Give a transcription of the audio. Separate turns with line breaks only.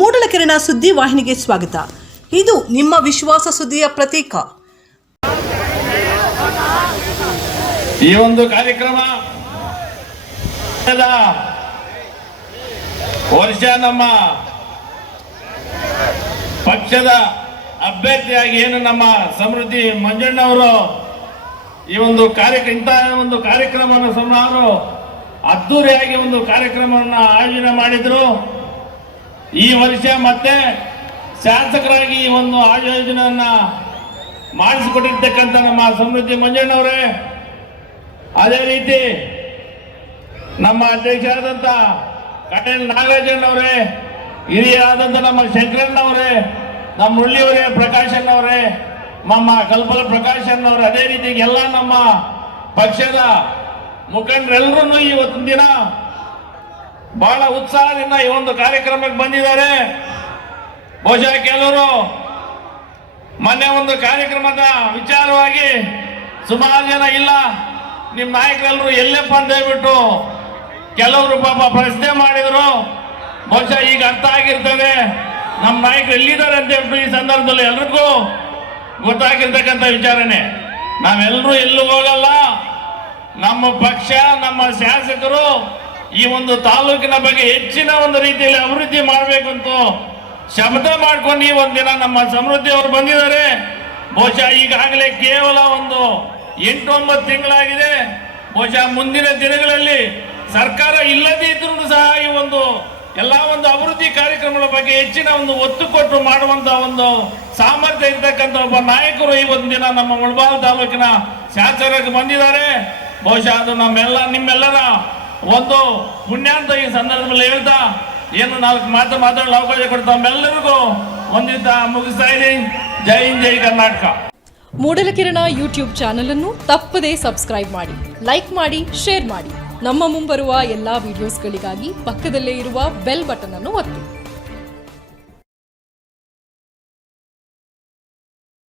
ಮೂಡಲಕೆರೆನ ಸುದ್ದಿ ವಾಹಿನಿಗೆ ಸ್ವಾಗತ. ಇದು ನಿಮ್ಮ ವಿಶ್ವಾಸ ಸುದ್ದಿಯ ಪ್ರತೀಕ.
ಈ ಒಂದು ಕಾರ್ಯಕ್ರಮ ವರ್ಷ ನಮ್ಮ ಪಕ್ಷದ ಅಭ್ಯರ್ಥಿಯಾಗಿ ಏನು ನಮ್ಮ ಸಮೃದ್ಧಿ ಮಂಜಣ್ಣವರು ಈ ಒಂದು ಕಾರ್ಯಕ್ರಮ ಇಂತಹ ಒಂದು ಕಾರ್ಯಕ್ರಮವನ್ನು ಸುಮಾರು ಅದ್ದೂರಿಯಾಗಿ ಒಂದು ಕಾರ್ಯಕ್ರಮವನ್ನು ಆಯೋಜನೆ ಮಾಡಿದ್ರು. ಈ ವರ್ಷ ಮತ್ತೆ ಶಾಸಕರಾಗಿ ಈ ಒಂದು ಆಯೋಜನೆಯನ್ನ ಮಾಡಿಸಿಕೊಟ್ಟಿರ್ತಕ್ಕಂಥ ನಮ್ಮ ಸಮೃದ್ಧಿ ಮಂಜಣ್ಣವರೇ. ಅದೇ ರೀತಿ ನಮ್ಮ ಅಧ್ಯಕ್ಷರಾದಂಥ ಕಟೇಲ್ ನಾಗರಾಜಣ್ಣವರೇ ಹಿರಿಯರಾದಂಥ ನಮ್ಮ ಶಂಕರಣ್ಣವರೇ ನಮ್ಮ ಮುರಳಿಯವರೇ ಪ್ರಕಾಶಣ್ಣವರೇ, ನಮ್ಮ ಕಲ್ಪಲ ಪ್ರಕಾಶಣ್ಣವರೇ, ಅದೇ ರೀತಿ ಎಲ್ಲ ನಮ್ಮ ಪಕ್ಷದ ಮುಖಂಡರೆಲ್ಲರೂ ಇವತ್ತಿನ ದಿನ ಬಹಳ ಉತ್ಸಾಹದಿಂದ ಈ ಒಂದು ಕಾರ್ಯಕ್ರಮಕ್ಕೆ ಬಂದಿದ್ದಾರೆ. ಬಹುಶಃ ಕೆಲವರು ಮೊನ್ನೆ ಒಂದು ಕಾರ್ಯಕ್ರಮದ ವಿಚಾರವಾಗಿ ಸುಮಾರು ಜನ, ಇಲ್ಲ ನಿಮ್ಮ ನಾಯಕರೆಲ್ಲರೂ ಎಲ್ಲಪ್ಪ ಅಂತ ಹೇಳ್ಬಿಟ್ಟು ಕೆಲವರು ಪಾಪ ಪ್ರಶ್ನೆ ಮಾಡಿದರು. ಬಹುಶಃ ಈಗ ಅರ್ಥ ಆಗಿರ್ತದೆ ನಮ್ಮ ನಾಯಕರು ಎಲ್ಲಿದ್ದಾರೆ ಅಂತ ಹೇಳ್ಬಿಟ್ಟು ಈ ಸಂದರ್ಭದಲ್ಲಿ ಎಲ್ರಿಗೂ ಗೊತ್ತಾಗಿರ್ತಕ್ಕಂಥ ವಿಚಾರನೆ ನಾವೆಲ್ಲರೂ ಎಲ್ಲೂ ಹೋಗಲ್ಲ. ನಮ್ಮ ಪಕ್ಷ, ನಮ್ಮ ಶಾಸಕರು ಈ ಒಂದು ತಾಲೂಕಿನ ಬಗ್ಗೆ ಹೆಚ್ಚಿನ ಒಂದು ರೀತಿಯಲ್ಲಿ ಅಭಿವೃದ್ಧಿ ಮಾಡಬೇಕಂತ ಶಬ್ದ ಮಾಡ್ಕೊಂಡು ಈ ಒಂದಿನ ನಮ್ಮ ಸಮೃದ್ಧಿ ಅವರು ಬಂದಿದ್ದಾರೆ. ಬಹುಶಃ ಈಗಾಗಲೇ ಕೇವಲ ಒಂದು ಎಂಟು ಒಂಬತ್ತು ತಿಂಗಳಾಗಿದೆ. ಬಹುಶಃ ಮುಂದಿನ ದಿನಗಳಲ್ಲಿ ಸರ್ಕಾರ ಇಲ್ಲದೇ ಇದ್ರೂ ಸಹ ಈ ಒಂದು ಎಲ್ಲ ಒಂದು ಅಭಿವೃದ್ಧಿ ಕಾರ್ಯಕ್ರಮಗಳ ಬಗ್ಗೆ ಹೆಚ್ಚಿನ ಒಂದು ಒತ್ತು ಕೊಟ್ಟು ಮಾಡುವಂತ ಒಂದು ಸಾಮರ್ಥ್ಯ ಇರ್ತಕ್ಕಂಥ ಒಬ್ಬ ನಾಯಕರು ಈ ಒಂದು ದಿನ ನಮ್ಮ ಮುಳಬಾಲ್ ತಾಲೂಕಿನ ಶಾಸಕರಾಗಿ ಬಂದಿದ್ದಾರೆ. ಬಹುಶಃ ಅದು ನಮ್ಮೆಲ್ಲ ನಿಮ್ಮೆಲ್ಲರ ಒಂದು ಪುಣ್ಯ ಅಂತ ಈ ಸಂದರ್ಭದಲ್ಲಿ ಹೇಳ್ತಾ, ಏನು ನಾಲ್ಕು ಮಾತು ಮಾತಾಡಲು ಅವಕಾಶ ಕೊಡ್ತಾ ಎಲ್ಲರಿಗೂ ಒಂದಿದ್ದ ಮುಗಿಸ್ತಾ ಇದ್ದೀನಿ. ಜೈ ಹಿಂದ್, ಜೈ ಕರ್ನಾಟಕ.
ಮೂಡಲಕಿರಣ ಯೂಟ್ಯೂಬ್ ಚಾನೆಲ್ ಅನ್ನು ತಪ್ಪದೇ ಸಬ್ಸ್ಕ್ರೈಬ್ ಮಾಡಿ, ಲೈಕ್ ಮಾಡಿ, ಶೇರ್ ಮಾಡಿ. ನಮ್ಮ ಮುಂಬರುವ ಎಲ್ಲಾ ವಿಡಿಯೋಸ್ಗಳಿಗಾಗಿ ಪಕ್ಕದಲ್ಲೇ ಇರುವ ಬೆಲ್ ಬಟನ್ ಅನ್ನು ಒತ್ತಿ.